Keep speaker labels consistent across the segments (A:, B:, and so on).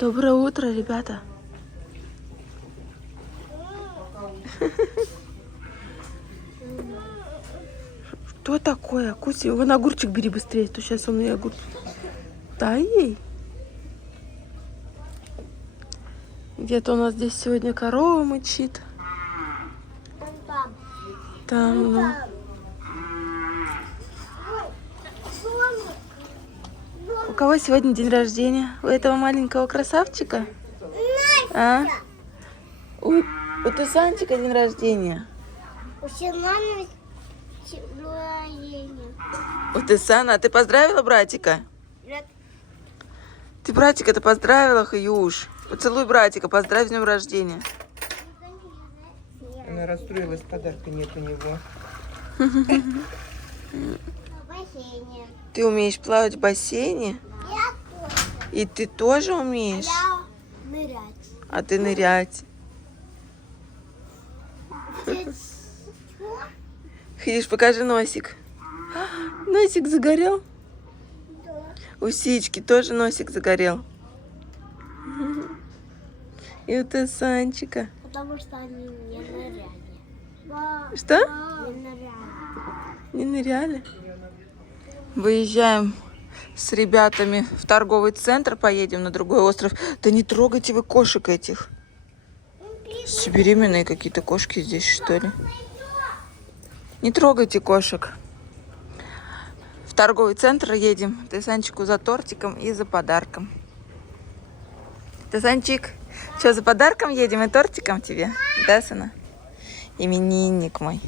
A: Доброе утро, ребята. Что такое? Куси, вон огурчик бери быстрее, то сейчас он и огурчик. Дай ей. Где-то у нас здесь сегодня корова мычит.
B: Там.
A: Там, ну. У кого сегодня день рождения? У этого маленького красавчика? А? У, у Тусанчика день рождения.
B: У Силана.
A: У Тусана. А ты поздравила братика?
B: Нет.
A: Ты братика-то поздравила, Хаюш? Поцелуй братика, поздравь с днем рождения.
C: Она расстроилась, подарка нет у него.
A: Ты умеешь плавать в бассейне?
B: Тоже.
A: И ты тоже умеешь?
B: Я нырять.
A: А ты нырять. Хаюш, покажи носик. Носик загорел. У Сички тоже носик загорел. И у Тесанчика.
B: Потому что они не ныряли.
A: Что?
B: Не ныряли.
A: Не ныряли? Выезжаем с ребятами в торговый центр, поедем на другой остров. Да не трогайте вы кошек этих. Все беременные какие-то кошки здесь, что ли? Не трогайте кошек. В торговый центр едем. Ты Санчику за тортиком и за подарком. Ты Санчик, что, за подарком едем и тортиком тебе? Да, сына? Именинник мой.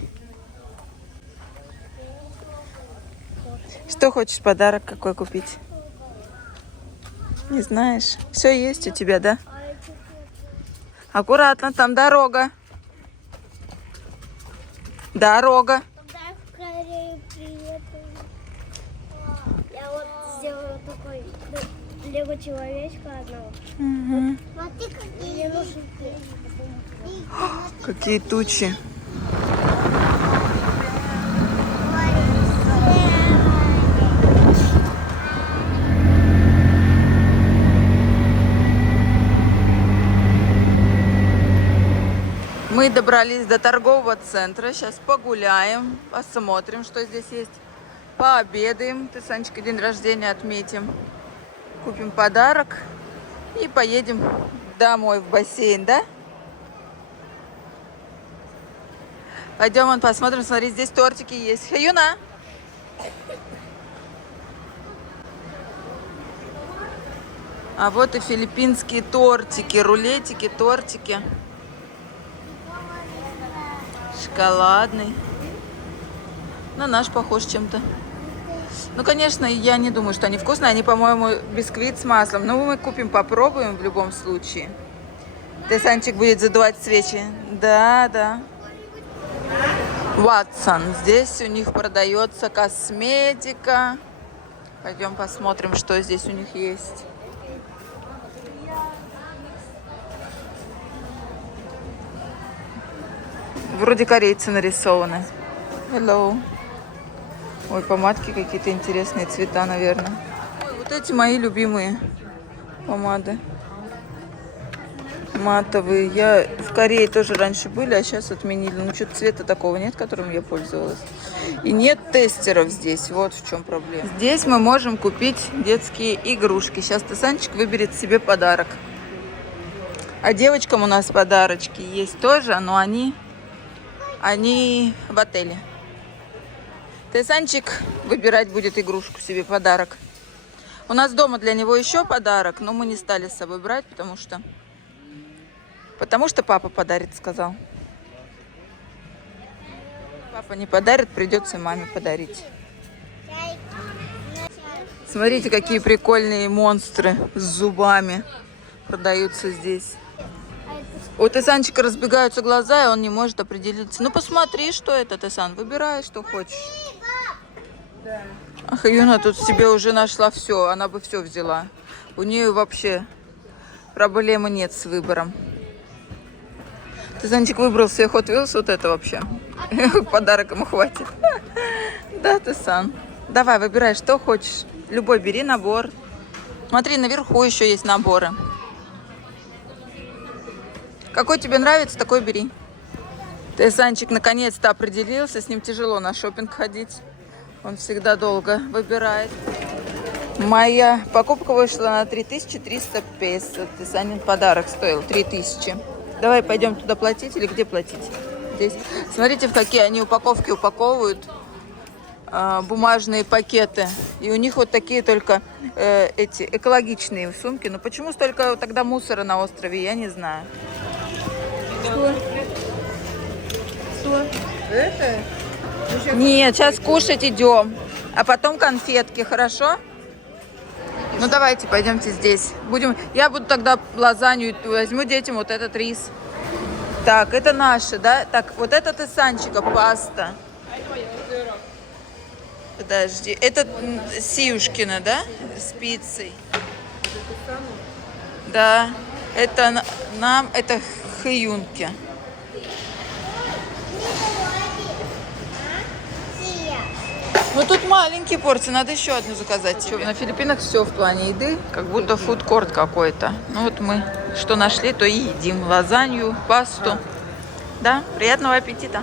A: Что хочешь подарок какой купить? Не знаешь? Все есть у тебя, да? Аккуратно, там дорога. Дорога.
B: Я вот такой ну, лего человечка одного. Нужны
A: Какие тучи. Мы добрались до торгового центра. Сейчас погуляем, посмотрим, что здесь есть. Пообедаем. Ты, Санечка, день рождения отметим. Купим подарок и поедем домой в бассейн, да? Пойдем вон посмотрим. Смотри, здесь тортики есть. Хаюна. А вот и филиппинские тортики, рулетики, тортики. Шоколадный. На наш похож чем-то. Ну, конечно, я не думаю, что они вкусные. Они, по-моему, бисквит с маслом. Но мы купим, попробуем в любом случае. Ты, Санчик, будет задувать свечи. Да, да. Ватсон. Здесь у них продается косметика. Пойдем посмотрим, что здесь у них есть. Вроде корейцы нарисованы. Hello. Ой, помадки какие-то интересные цвета, наверное. Ой, вот эти мои любимые помады. Матовые. Я в Корее тоже раньше были, а сейчас отменили. Ну, что-то цвета такого нет, которым я пользовалась. И нет тестеров здесь. Вот в чем проблема. Здесь мы можем купить детские игрушки. Сейчас Тесанчик выберет себе подарок. А девочкам у нас подарочки есть тоже, но они, они в отеле. Тесанчик выбирать будет игрушку себе подарок. У нас дома для него еще подарок, но мы не стали с собой брать, потому что потому что папа подарит, сказал. Папа не подарит, придется маме подарить. Смотрите, какие прикольные монстры с зубами продаются здесь. У Тесанчика разбегаются глаза, и он не может определиться. Ну, посмотри, что это, Тесан. Выбирай, что хочешь. Ах, Юна тут себе уже нашла все. Она бы все взяла. У нее вообще проблемы нет с выбором. Тесанчик выбрал себе Hot Wheels, вот это вообще. Подарок ему хватит. Да, Тесан. Давай, выбирай, что хочешь. Любой бери набор. Смотри, наверху еще есть наборы. Какой тебе нравится, такой бери. Ты, Санчик, наконец-то определился. С ним тяжело на шопинг ходить. Он всегда долго выбирает. Моя покупка вышла на 3300 песо. Ты, Санин подарок стоил 3000. Давай пойдем туда платить или где платить? Здесь. Смотрите, в какие они упаковки упаковывают а, бумажные пакеты. И у них вот такие только э, эти экологичные сумки. Но почему столько тогда мусора на острове, я не знаю. Что? Что?
C: Это?
A: Нет, сейчас кушать идем. А потом конфетки, хорошо? Ну давайте, пойдемте здесь. Будем. Я буду тогда лазанью возьму детям вот этот рис. Так, это наши, да? Так, вот это ты Санчика паста. Подожди, это м, Сиюшкина, да? С пиццей. Да. Это на- нам, это Хаюнки. Ну тут маленькие порции, надо еще одну заказать. Чё, на Филиппинах все в плане еды, как будто фудкорт какой-то. Ну вот мы что нашли, то и едим. Лазанью, пасту. Да, приятного аппетита.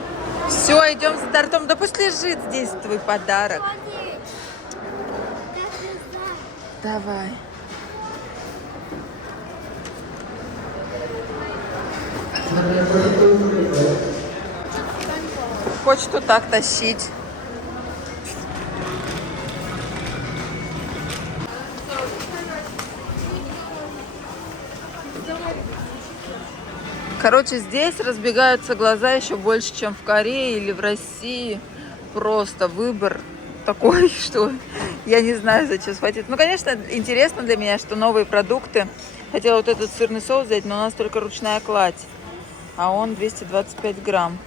A: Все, идем за тортом. Да пусть лежит здесь твой подарок. Давай. Вот так тащить. Короче, здесь разбегаются глаза еще больше, чем в Корее или в России. Просто выбор такой, что я не знаю, зачем схватить. Ну, конечно, интересно для меня, что новые продукты. Хотела вот этот сырный соус взять, но у нас только ручная кладь. А он 225 грамм.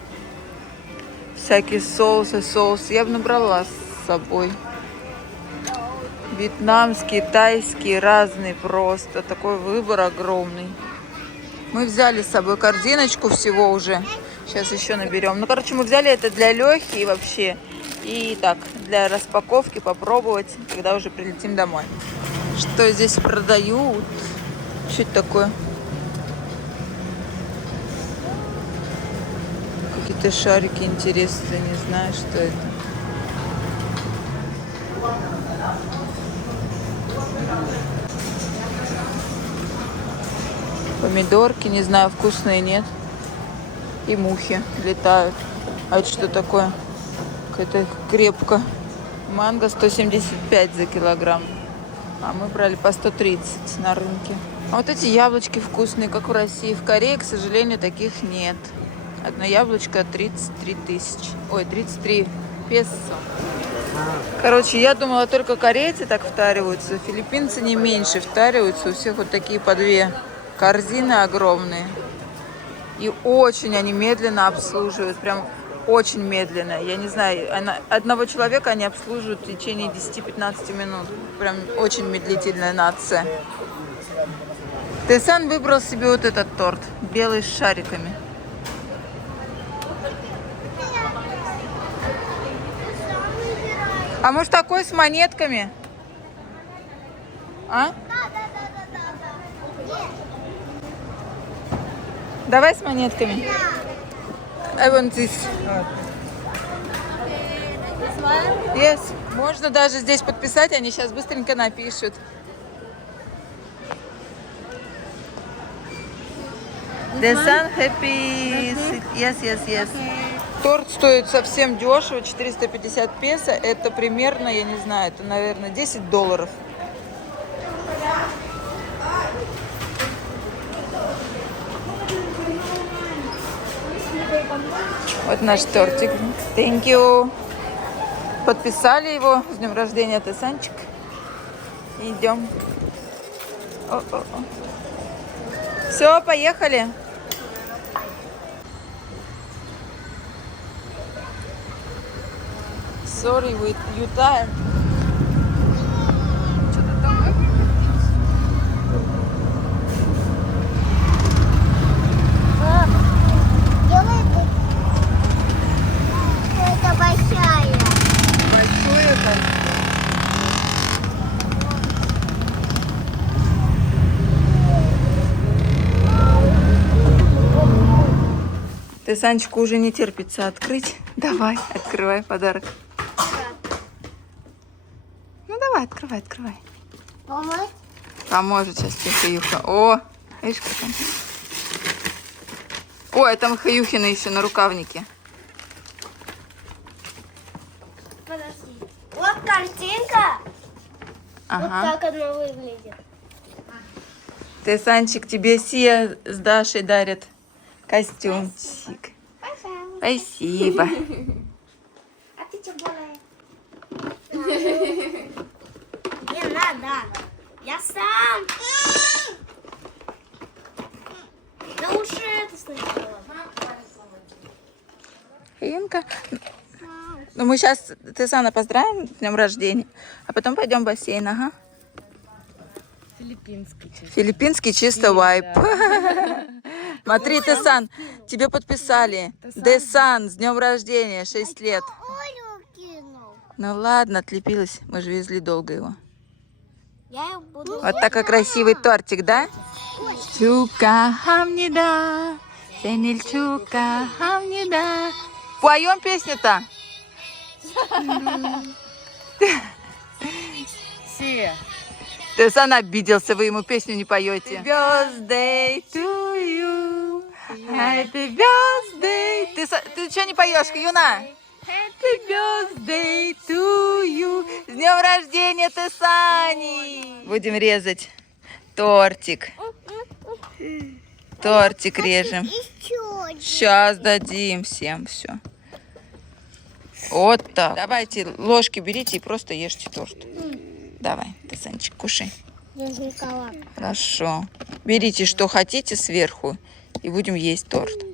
A: Всякие соусы, соусы. Я бы набрала с собой. Вьетнамские, тайские, разные просто. Такой выбор огромный. Мы взяли с собой корзиночку всего уже. Сейчас еще наберем. Ну, короче, мы взяли это для Лехи и вообще. И так, для распаковки попробовать, когда уже прилетим домой. Что здесь продают? Это такое? Какие-то шарики интересные, не знаю, что это. Помидорки, не знаю, вкусные, нет. И мухи летают. А это что такое? Какая-то крепка. Манго 175 за килограмм. А мы брали по 130 на рынке. А вот эти яблочки вкусные, как в России. В Корее, к сожалению, таких нет. Одно яблочко 33 тысячи. Ой, 33 песо. Короче, я думала, только корейцы так втариваются. Филиппинцы не меньше втариваются. У всех вот такие по две корзины огромные. И очень они медленно обслуживают. Прям очень медленно. Я не знаю, она- одного человека они обслуживают в течение 10-15 минут. Прям очень медлительная нация. Ты сам выбрал себе вот этот торт. Белый с шариками. А может такой с монетками? А? Давай с монетками. I want this. Yes. Можно даже здесь подписать, они сейчас быстренько напишут. The sun happy. Yes, yes, yes. Торт стоит совсем дешево, 450 песо. Это примерно, я не знаю, это, наверное, 10 долларов. Вот наш тортик. Thank you. Подписали его. С днем рождения, ты, Санчик. Идем. Все, поехали. Sorry, with you tired.
B: Ты
A: Санечку уже не терпится открыть. Давай, открывай подарок. Ну давай, открывай, открывай.
B: Помочь?
A: Поможет сейчас тебе Хаюха. О, видишь, как он. Ой, там Хаюхина еще на рукавнике.
B: Подожди. Вот картинка.
A: Ага.
B: Вот так она выглядит.
A: Ты, Санчик, тебе Сия с Дашей дарят костюмчик.
B: Пожалуйста.
A: Спасибо.
B: А ты что делаешь? Не надо. Я сам. Да лучше это сначала.
A: Хаюнка. Ну, мы сейчас Тесана поздравим с днем рождения, а потом пойдем в бассейн, ага.
D: Филиппинский чисто.
A: Филиппинский чисто вайп. Смотри, Тесан, тебе подписали. Десан, с днем рождения, 6 лет.
B: Олю кинул.
A: Ну ладно, отлепилась. Мы же везли долго его.
B: Я буду...
A: Вот такой красивый тортик, да? Чука хамнида, сенильчука хамнида. Поем песню-то?
D: Сия.
A: Тесан обиделся, вы ему песню не поете. Birthday to you. Happy birthday. Ты, ты что не поешь, Юна? Happy birthday to you. С днем рождения, Тесани. Будем резать тортик. Тортик режем. Сейчас дадим всем все. Вот так. Давайте ложки берите и просто ешьте торт. Давай, Тесанчик, кушай. Хорошо. Берите, что хотите сверху, и будем есть торт.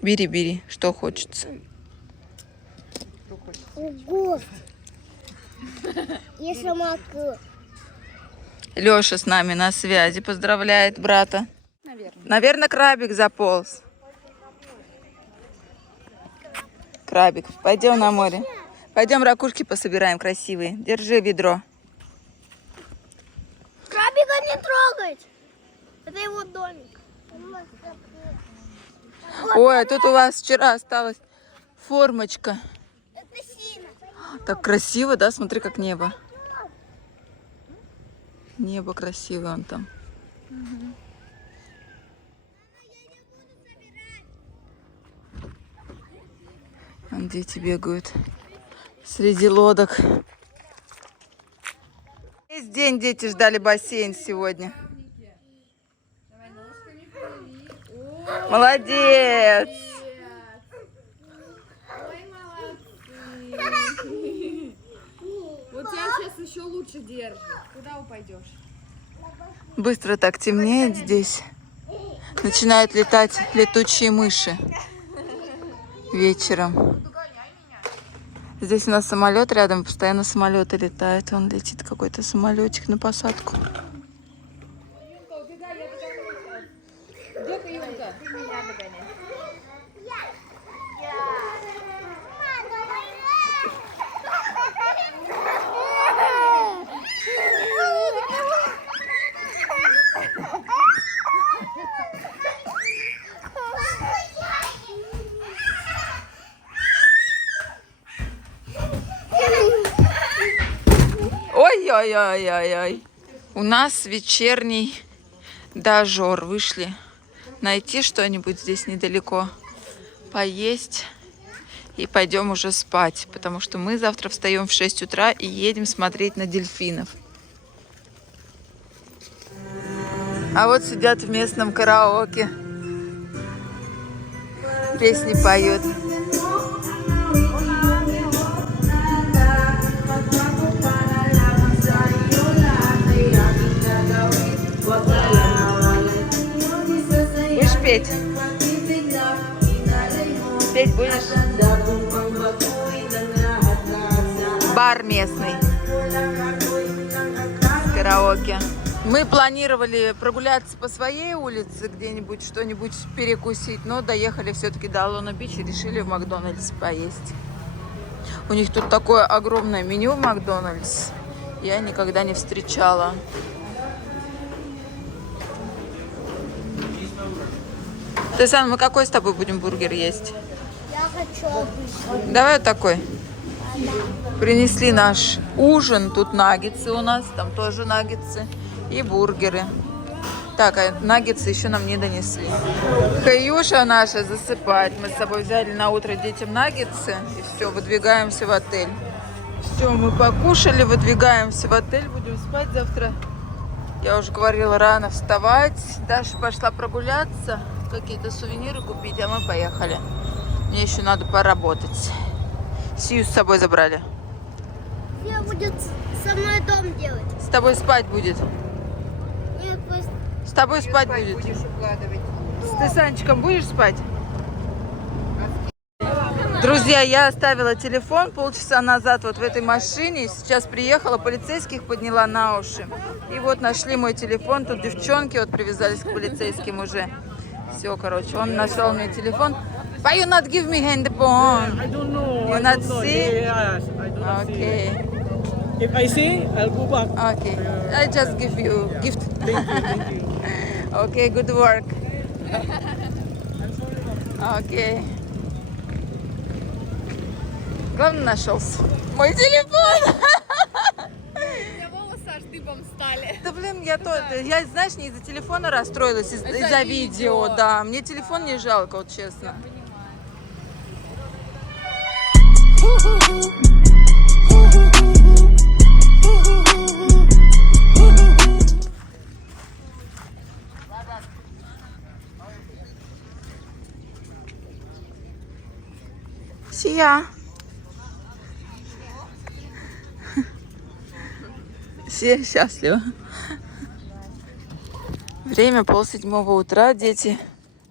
A: Бери, бери, что хочется.
B: Ого. Я сама могу.
A: Леша с нами на связи, поздравляет брата. Наверное, крабик заполз. Крабик, пойдем на море. Пойдем ракушки пособираем красивые. Держи ведро.
B: Крабика не трогать. Это его домик.
A: Ой, а тут у вас вчера осталась формочка. Так красиво, да? Смотри, как небо. Небо красивое он там. Вон дети бегают среди лодок. Весь день дети ждали бассейн сегодня. Молодец!
D: Вот тебя сейчас еще лучше держит. Куда упадешь?
A: Быстро так темнеет здесь. Начинают летать летучие мыши вечером. Здесь у нас самолет рядом, постоянно самолеты летают. Он летит какой-то самолетик на посадку. Ой-ой-ой-ой-ой. У нас вечерний дожор. Вышли найти что-нибудь здесь недалеко, поесть и пойдем уже спать, потому что мы завтра встаем в 6 утра и едем смотреть на дельфинов. А вот сидят в местном караоке. Песни поют. Петь? Петь будешь? Бар местный. Караоке. Мы планировали прогуляться по своей улице, где-нибудь что-нибудь перекусить, но доехали все-таки до Алона Бич и решили в Макдональдс поесть. У них тут такое огромное меню в Макдональдс. Я никогда не встречала. Ты, Сан, мы какой с тобой будем бургер есть?
B: Я хочу обычный.
A: Давай вот такой. Принесли наш ужин. Тут наггетсы у нас, там тоже наггетсы. И бургеры. Так, а наггетсы еще нам не донесли. Хаюша наша засыпать. Мы с собой взяли на утро детям наггетсы. И все, выдвигаемся в отель. Все, мы покушали, выдвигаемся в отель. Будем спать завтра. Я уже говорила, рано вставать. Даша пошла прогуляться, какие-то сувениры купить, а мы поехали. Мне еще надо поработать. Сию с собой забрали.
B: Где будет со мной дом делать?
A: С тобой спать будет.
B: Нет, просто
A: С тобой спать будет.
C: будешь укладывать.
A: Ты с Анечком будешь спать? Друзья, я оставила телефон полчаса назад вот в этой машине. Сейчас приехала, полицейских подняла на уши. И вот нашли мой телефон. Тут девчонки вот привязались к полицейским уже. Все, короче, он нашел мне телефон. Why you not give me handphone?
E: I don't know.
A: You
E: I
A: not
E: don't know.
A: see?
E: Yes, I do not see.
A: Okay,
E: If I see, I'll go back.
A: okay. I just give you gift.
E: Thank you, thank you.
A: Okay, good work. Окей. Главное нашелся. Мой телефон!
D: Дыбом стали.
A: Да блин, я то, я знаешь, не из-за телефона расстроилась, из-
D: Из-за
A: из-за видео,
D: видео.
A: да. Мне телефон не жалко, вот честно. Сия. Все счастливы. Время полседьмого утра, дети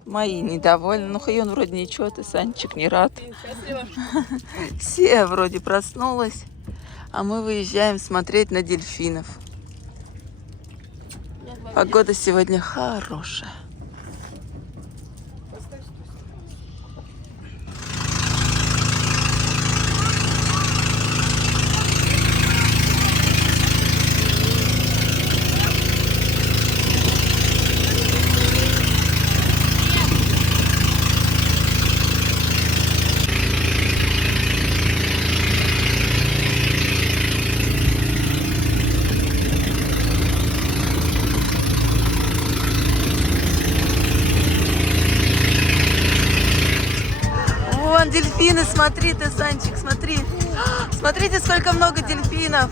A: мои недовольны. Ну, Хайон вроде ничего, ты, Санчик, не рад. Все вроде проснулась, а мы выезжаем смотреть на дельфинов. Погода сегодня хорошая. Вон дельфины, смотри ты, Санчик, смотри. Смотрите, сколько много дельфинов.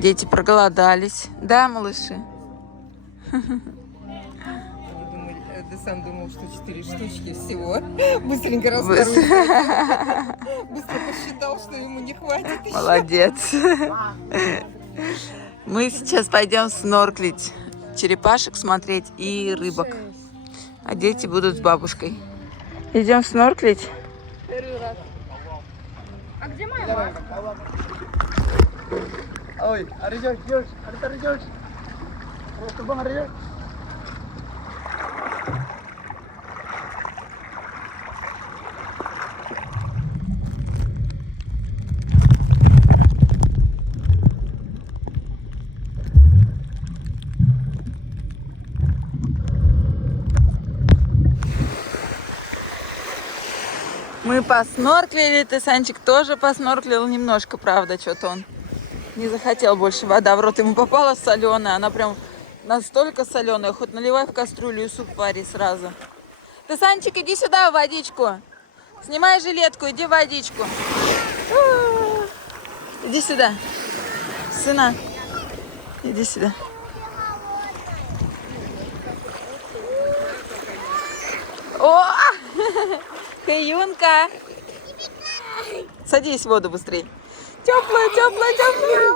A: Дети проголодались. Да, малыши?
C: Они думали, э, да сам думал, что 4 штучки всего. Быстренько раскрыл. Быстро посчитал, что ему не хватит еще.
A: Молодец. Мы сейчас пойдем снорклить, черепашек смотреть и рыбок. А дети будут с бабушкой. Идем снорклить.
D: А где моя мама?
E: Oi, ada George, George, ada tadi George. Oh, terbang ada George.
A: Мы поснорклили, ты, Санчик, тоже поснорклил немножко, правда, что-то он не захотел больше. Вода в рот ему попала соленая, она прям настолько соленая, хоть наливай в кастрюлю и суп вари сразу. Ты, Санчик, иди сюда в водичку. Снимай жилетку, иди в водичку. А, Иди сюда. Сына, иди сюда. О! Хаюнка! Садись в воду быстрей. Теплая, теплая, теплая.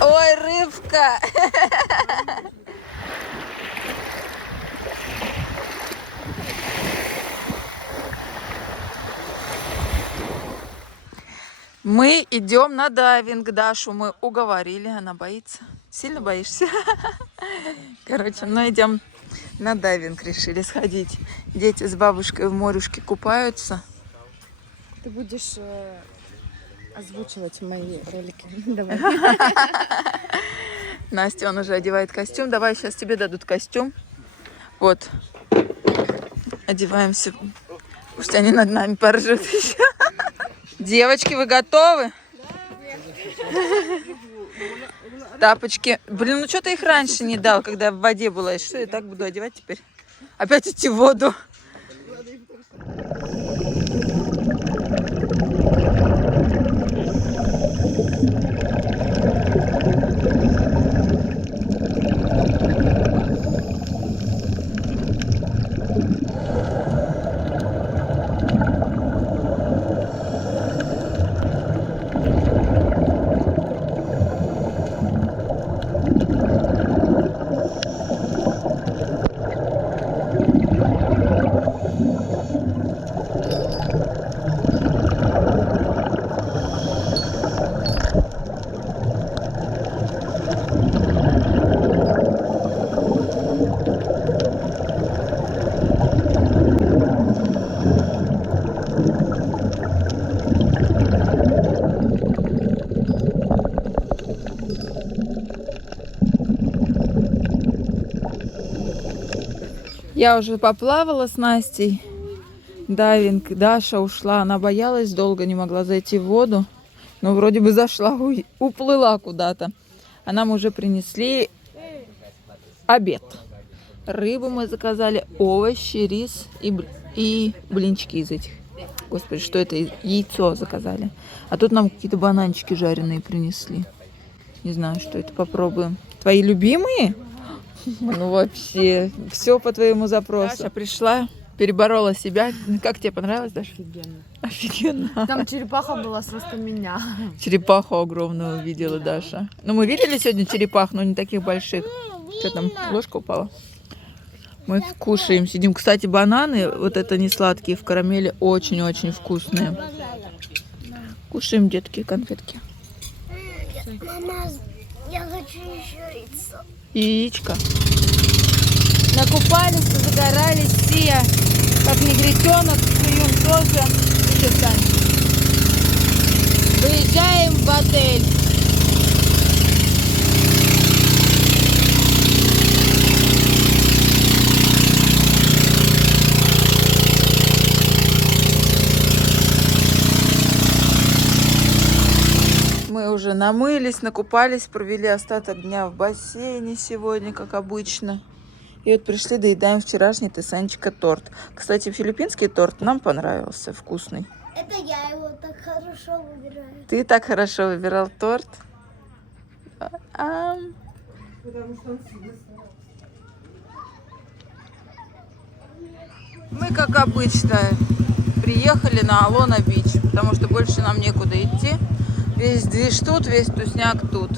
A: Ой, рыбка. Мы идем на дайвинг, Дашу мы уговорили, она боится. Сильно боишься? Короче, мы идем на дайвинг, решили сходить. Дети с бабушкой в морюшке купаются.
D: Ты будешь э, озвучивать мои ролики. Давай.
A: Настя, он уже одевает костюм. Давай, сейчас тебе дадут костюм. Вот. Одеваемся. Пусть они над нами поржут еще. Девочки, вы готовы? Тапочки. Блин, ну что ты их раньше не дал, когда в воде была? И Что я так буду одевать теперь? Опять идти в воду. Я уже поплавала с Настей. Дайвинг. Даша ушла. Она боялась, долго не могла зайти в воду. Но вроде бы зашла, уплыла куда-то. А нам уже принесли обед. Рыбу мы заказали, овощи, рис и, и блинчики из этих. Господи, что это? Яйцо заказали. А тут нам какие-то бананчики жареные принесли. Не знаю, что это. Попробуем. Твои любимые? Ну вообще, все по твоему запросу. Даша пришла, переборола себя. Как тебе понравилось, Даша?
D: Офигенно.
A: Офигенно.
D: Там черепаха была с ростом меня.
A: Черепаху огромную увидела Даша. Ну, мы видели сегодня черепах, но не таких больших. Что там, ложка упала? Мы кушаем, сидим. Кстати, бананы, вот это не сладкие, в карамели очень-очень вкусные. Кушаем, детки, конфетки.
B: Мама, я хочу еще.
A: Яичко. Накупались, загорались все, как негритенок, суем тоже. Что, Сань? Выезжаем в отель. Мы уже намылись, накупались, провели остаток дня в бассейне сегодня, как обычно. И вот пришли, доедаем вчерашний Тесанчика торт. Кстати, филиппинский торт нам понравился, вкусный.
B: Это я его так хорошо выбираю.
A: Ты так хорошо выбирал торт. А, Мы, как обычно, приехали на Алона Бич, потому что больше нам некуда идти. Весь движ тут, весь тусняк тут.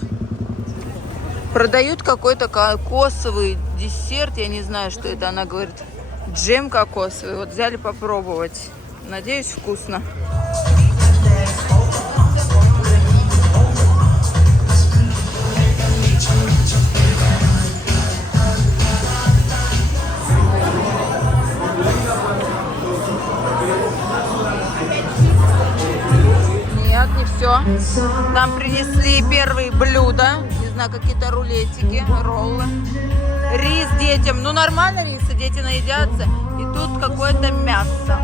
A: Продают какой-то кокосовый десерт, я не знаю, что это. Она говорит, джем кокосовый. Вот взяли попробовать. Надеюсь, вкусно. Нам принесли первые блюда. Не знаю, какие-то рулетики, роллы. Рис детям. Ну, нормально риса, дети наедятся. И тут какое-то мясо.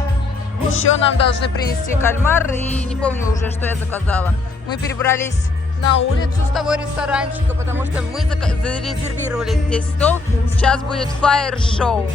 A: Еще нам должны принести кальмар. И не помню уже, что я заказала. Мы перебрались на улицу с того ресторанчика, потому что мы зарезервировали здесь стол. Сейчас будет фаер-шоу.